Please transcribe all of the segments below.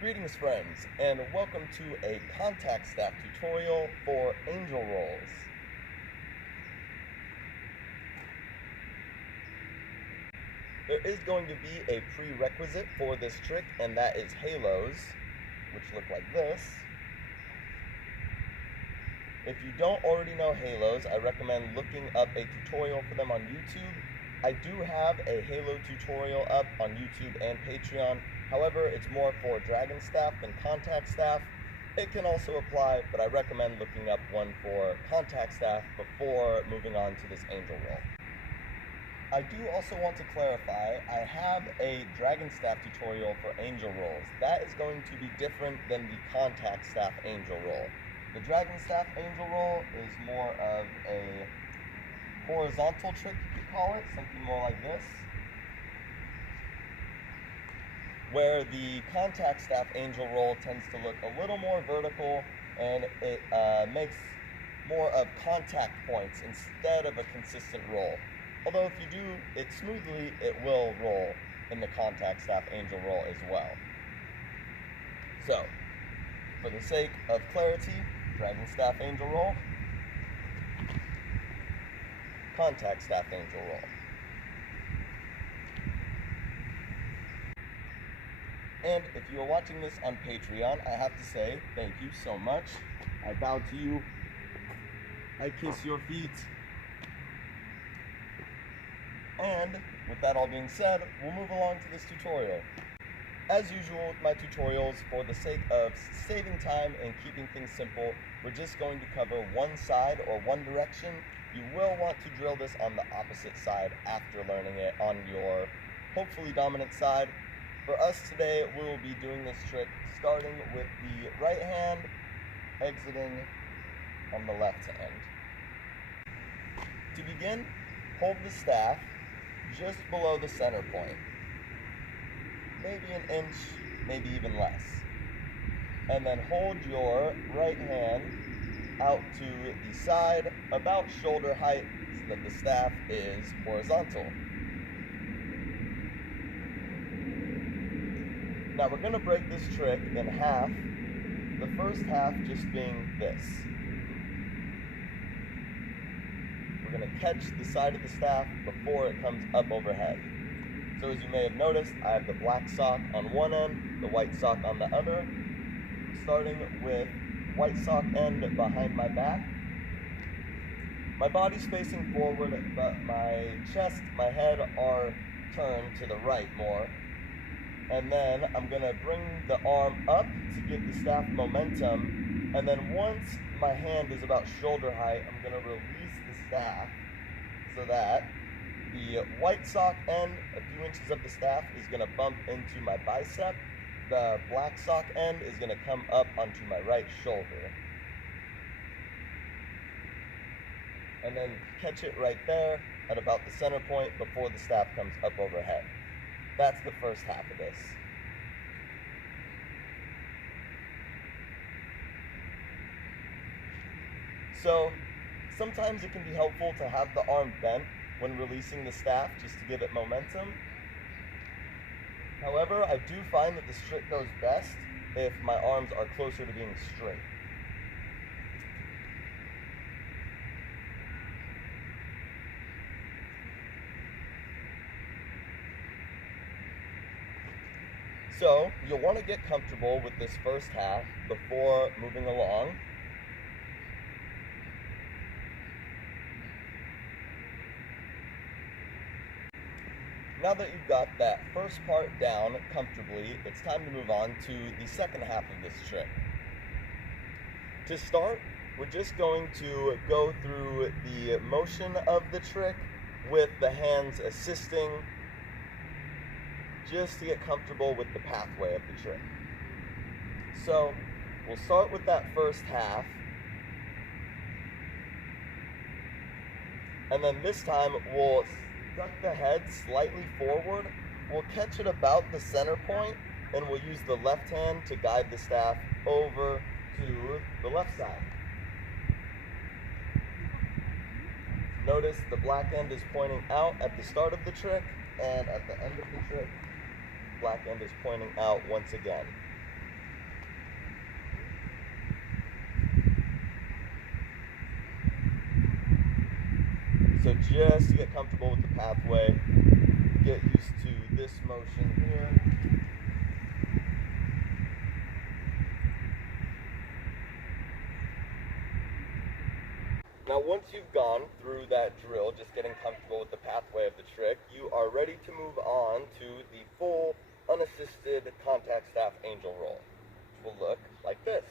Greetings friends, and welcome to a contact staff tutorial for angel rolls. There is going to be a prerequisite for this trick, and that is halos, which look like this. If you don't already know halos, I recommend looking up a tutorial for them on YouTube. I do have a halo tutorial up on YouTube and Patreon. However, it's more for dragon staff than contact staff. It can also apply, but I recommend looking up one for contact staff before moving on to this angel roll. I do also want to clarify, I have a dragon staff tutorial for angel rolls. That is going to be different than the contact staff angel roll. The dragon staff angel roll is more of a horizontal trick, you could call it, something more like this. Where the contact staff angel roll tends to look a little more vertical, and it makes more of contact points instead of a consistent roll. Although if you do it smoothly, it will roll in the contact staff angel roll as well. So, for the sake of clarity, dragon staff angel roll, contact staff angel roll. And if you are watching this on Patreon, I have to say thank you so much. I bow to you. I kiss your feet. And with that all being said, we'll move along to this tutorial. As usual with my tutorials, for the sake of saving time and keeping things simple, we're just going to cover one side or one direction. You will want to drill this on the opposite side after learning it on your hopefully dominant side. For us today, we will be doing this trick starting with the right hand, exiting on the left hand. To begin, hold the staff just below the center point. Maybe an inch, maybe even less. And then hold your right hand out to the side, about shoulder height, so that the staff is horizontal. Now we're going to break this trick in half, the first half just being this. We're going to catch the side of the staff before it comes up overhead. So as you may have noticed, I have the black sock on one end, the white sock on the other. Starting with white sock end behind my back. My body's facing forward, but my chest, my head are turned to the right more. And then I'm going to bring the arm up to give the staff momentum. And then once my hand is about shoulder height, I'm going to release the staff so that the white sock end, a few inches of the staff, is going to bump into my bicep. The black sock end is going to come up onto my right shoulder. And then catch it right there at about the center point before the staff comes up overhead. That's the first half of this. So, sometimes it can be helpful to have the arm bent when releasing the staff just to give it momentum. However, I do find that this trick goes best if my arms are closer to being straight. So, you'll want to get comfortable with this first half before moving along. Now that you've got that first part down comfortably, it's time to move on to the second half of this trick. To start, we're just going to go through the motion of the trick with the hands assisting, just to get comfortable with the pathway of the trick. So, we'll start with that first half, and then this time we'll duck the head slightly forward. We'll catch it about the center point, and we'll use the left hand to guide the staff over to the left side. Notice the black end is pointing out at the start of the trick, and at the end of the trick, black end is pointing out once again. So just to get comfortable with the pathway, get used to this motion here. Now once you've gone through that drill, just getting comfortable with the pathway of the trick, you are ready to move on to the full unassisted contact staff angel roll, which will look like this.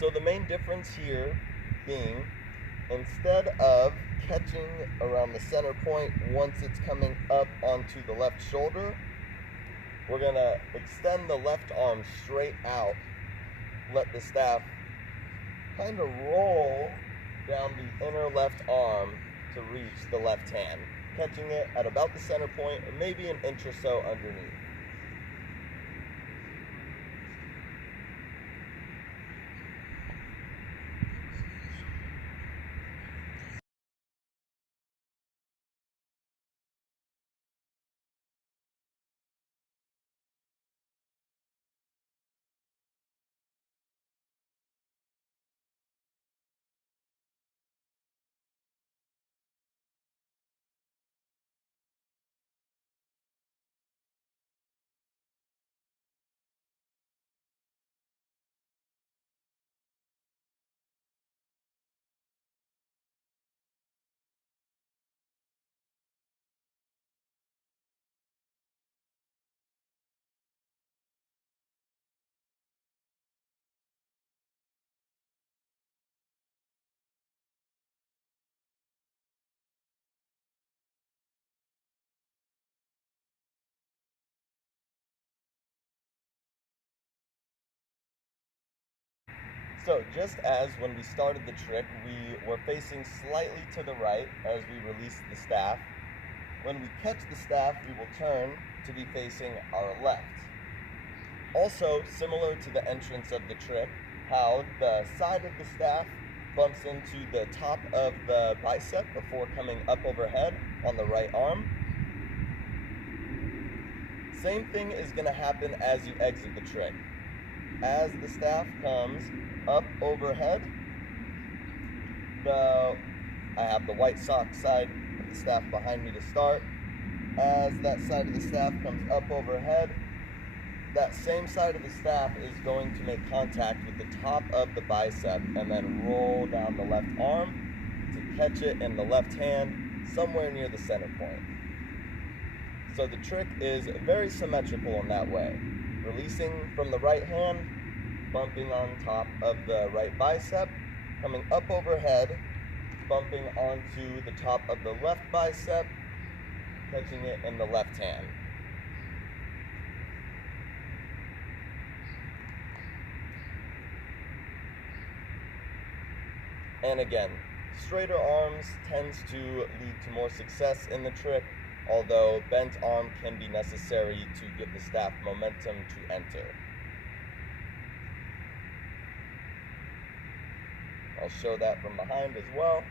So the main difference here being, instead of catching around the center point once it's coming up onto the left shoulder, we're gonna extend the left arm straight out, let the staff kind of roll down the inner left arm to reach the left hand, catching it at about the center point or maybe an inch or so underneath. So just as when we started the trick, we were facing slightly to the right as we released the staff. When we catch the staff, we will turn to be facing our left. Also, similar to the entrance of the trick, how the side of the staff bumps into the top of the bicep before coming up overhead on the right arm. Same thing is going to happen as you exit the trick. As the staff comes up overhead, I have the white sock side of the staff behind me to start. As that side of the staff comes up overhead, that same side of the staff is going to make contact with the top of the bicep and then roll down the left arm to catch it in the left hand somewhere near the center point. So the trick is very symmetrical in that way. Releasing from the right hand, bumping on top of the right bicep, coming up overhead, bumping onto the top of the left bicep, catching it in the left hand. And again, straighter arms tends to lead to more success in the trick, although bent arm can be necessary to give the staff momentum to enter. I'll show that from behind as well.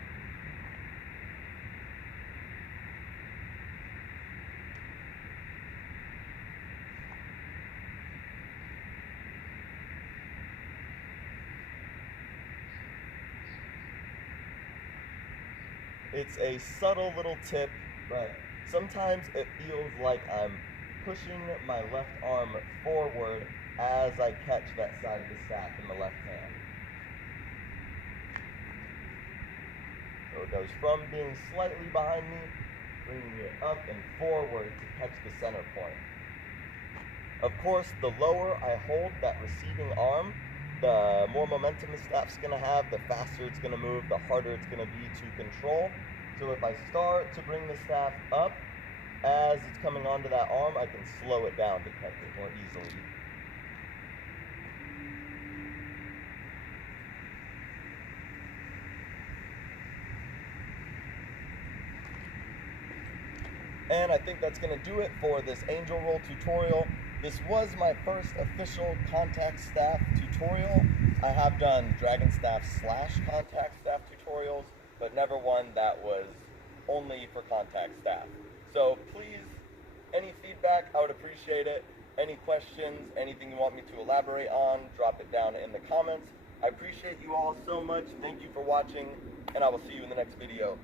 It's a subtle little tip, but sometimes it feels like I'm pushing my left arm forward as I catch that side of the staff in the left hand. So it goes from being slightly behind me, bringing it up and forward to catch the center point. Of course, the lower I hold that receiving arm, the more momentum the staff's going to have, the faster it's going to move, the harder it's going to be to control. So if I start to bring the staff up, as it's coming onto that arm, I can slow it down to catch it more easily. And I think that's going to do it for this angel roll tutorial. This was my first official contact staff tutorial. I have done dragon staff / contact staff tutorials, but never one that was only for contact staff. So please, any feedback, I would appreciate it. Any questions, anything you want me to elaborate on, drop it down in the comments. I appreciate you all so much. Thank you for watching, and I will see you in the next video.